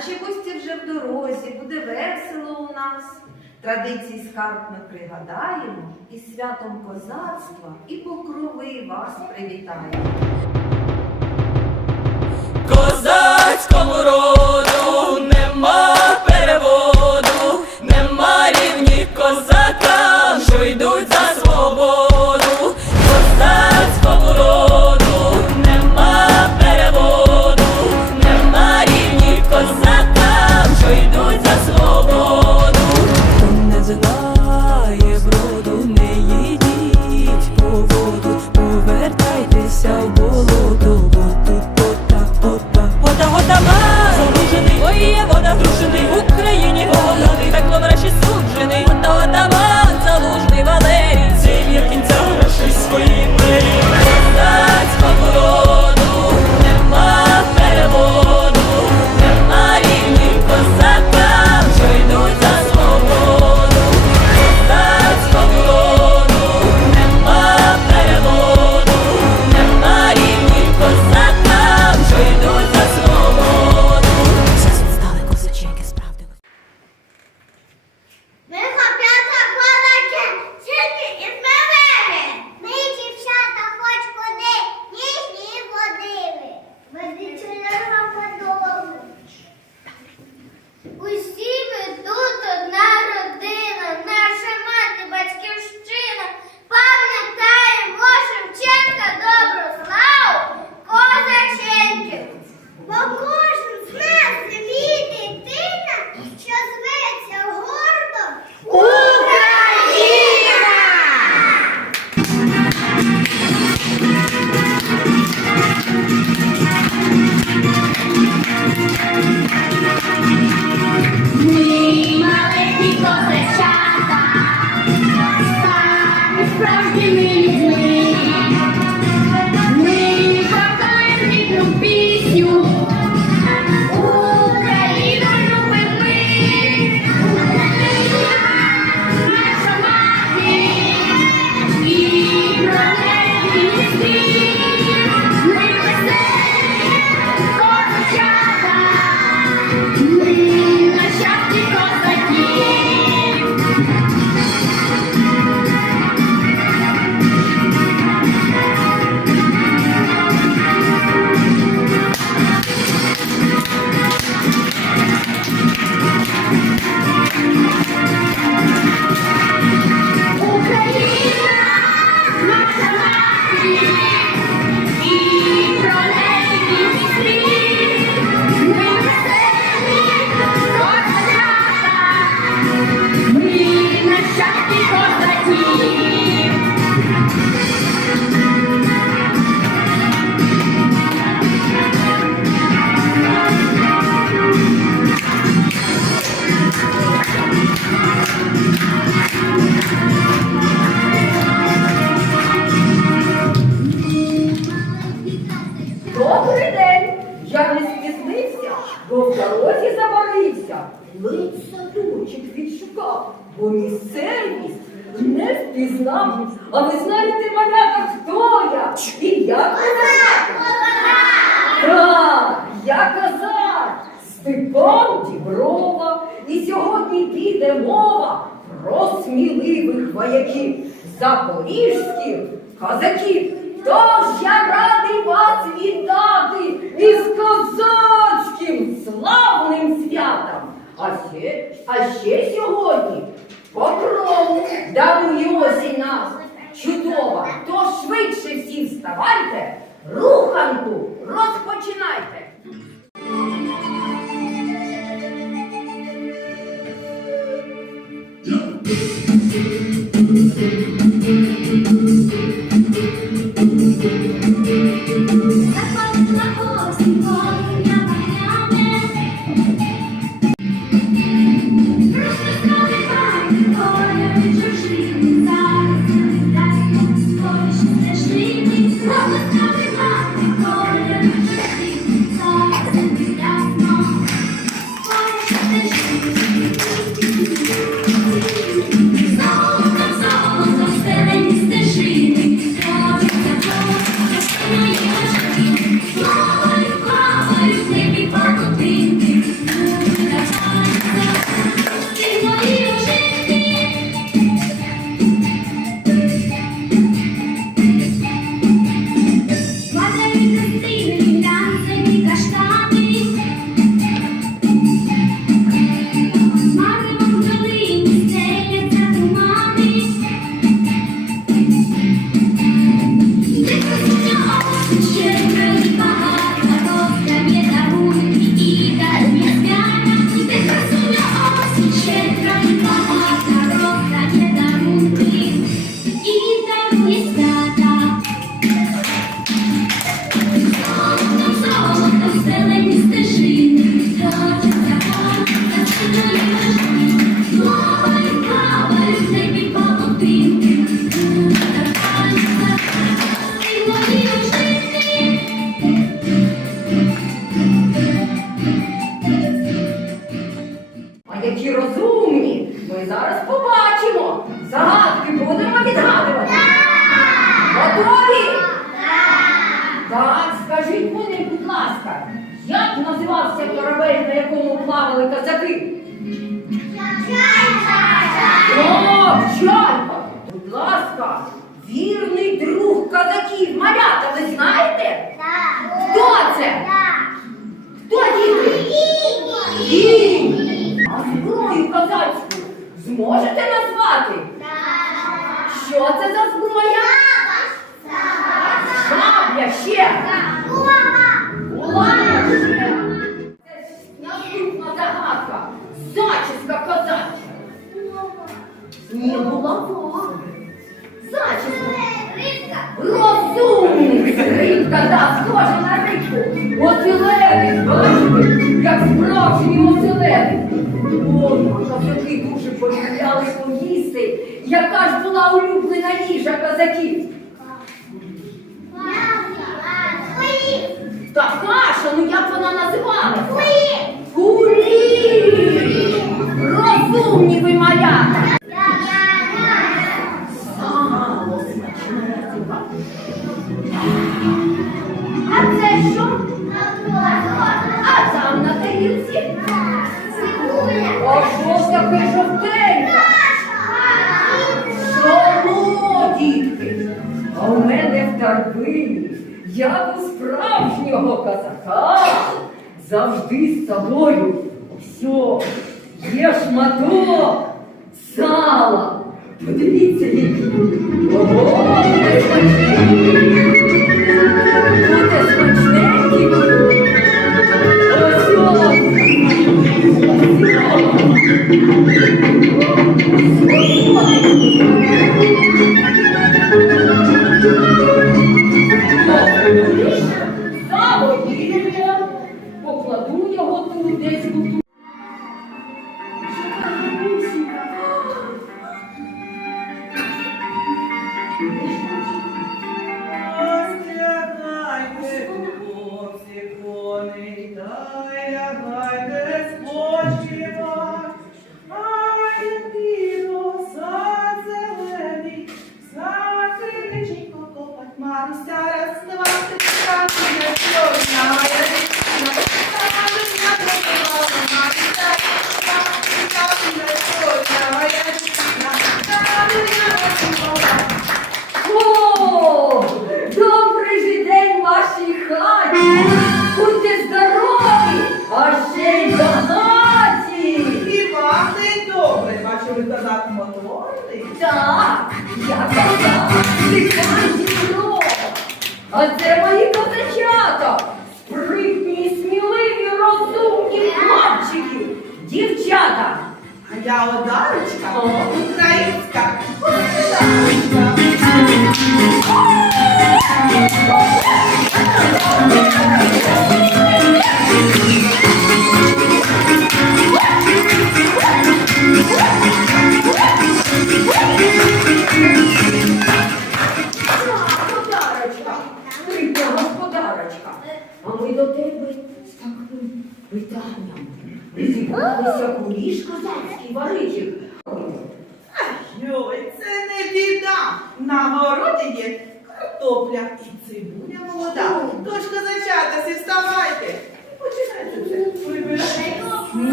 Наші гості вже в дорозі, буде весело у нас. Традиції скарб ми пригадаємо, і святом козацтва, і покрови вас привітаємо. Козацькому роду! Степан Діброва, і сьогодні піде мова про сміливих вояків, запорізьких козаків. Тож я радий вас вітати із козацьким славним святом. А ще, а ще сьогодні покров дарує осінь нас. чудова, Тож швидше всі вставайте, руханку розпочинайте. ми зараз побачимо. Загадки будемо відгадувати. Готові? Так, скажіть мені, будь ласка, як називався корабель, на якому плавали козаки? як вона називалася? завжди з собою все є шматок сала. Подивіться, які Ого, буде смачненький. Буде смачненький. Ось ось. Ось ось. Mm-hmm. Діно! А це мої козачата! Спритні, сміливі, розумні хлопчики, дівчата. А я одарочка, українська.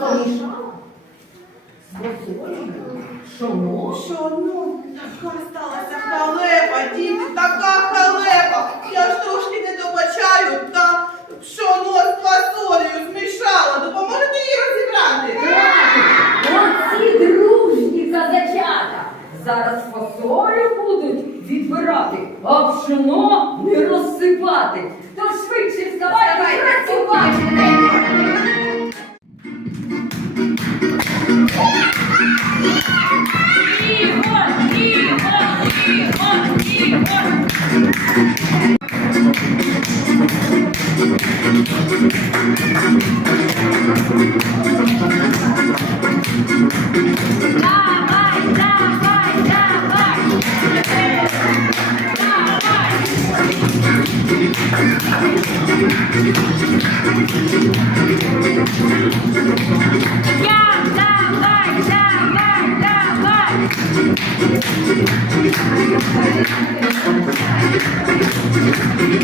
Бракуєш. Шоно? Шоно. Така сталася халепа, діти, така халепа. Я ж трошки не добачаю, та шоно з фасолею змішала. Допоможете її розібрати? Оці дружні казачата. Зараз фасолю будуть відбирати, а пшено не розсипати. Тож швидше вставайте працювати. Ігор! Ігор! Ігор! Ігор!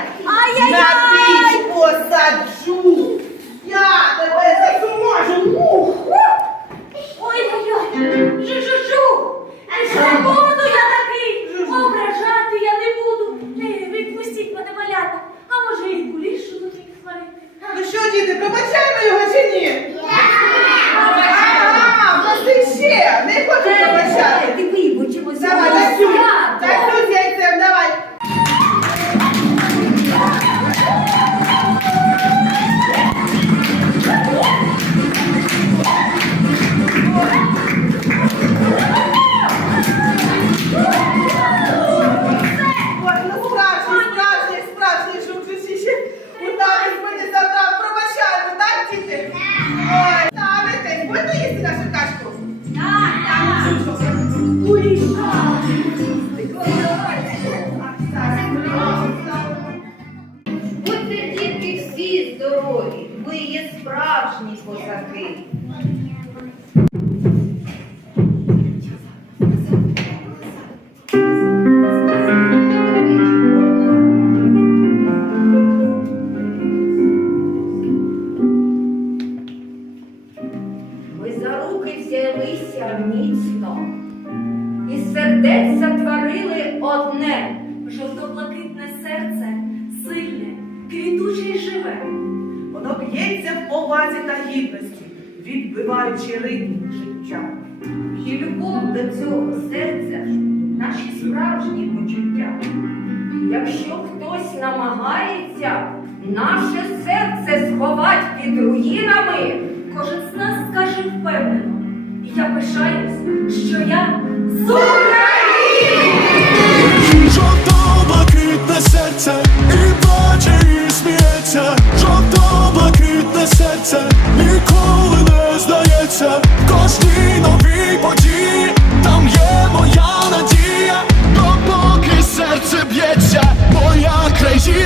Ay, ay, ay. Якщо хтось намагається наше серце сховати під руїнами, Кожен з нас скаже впевнено. Я пишаюсь, що я з України! Жовто-блакитне серце і плаче, і сміється, жовто-блакитне серце ніколи не здається, кожній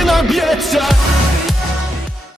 na bieczach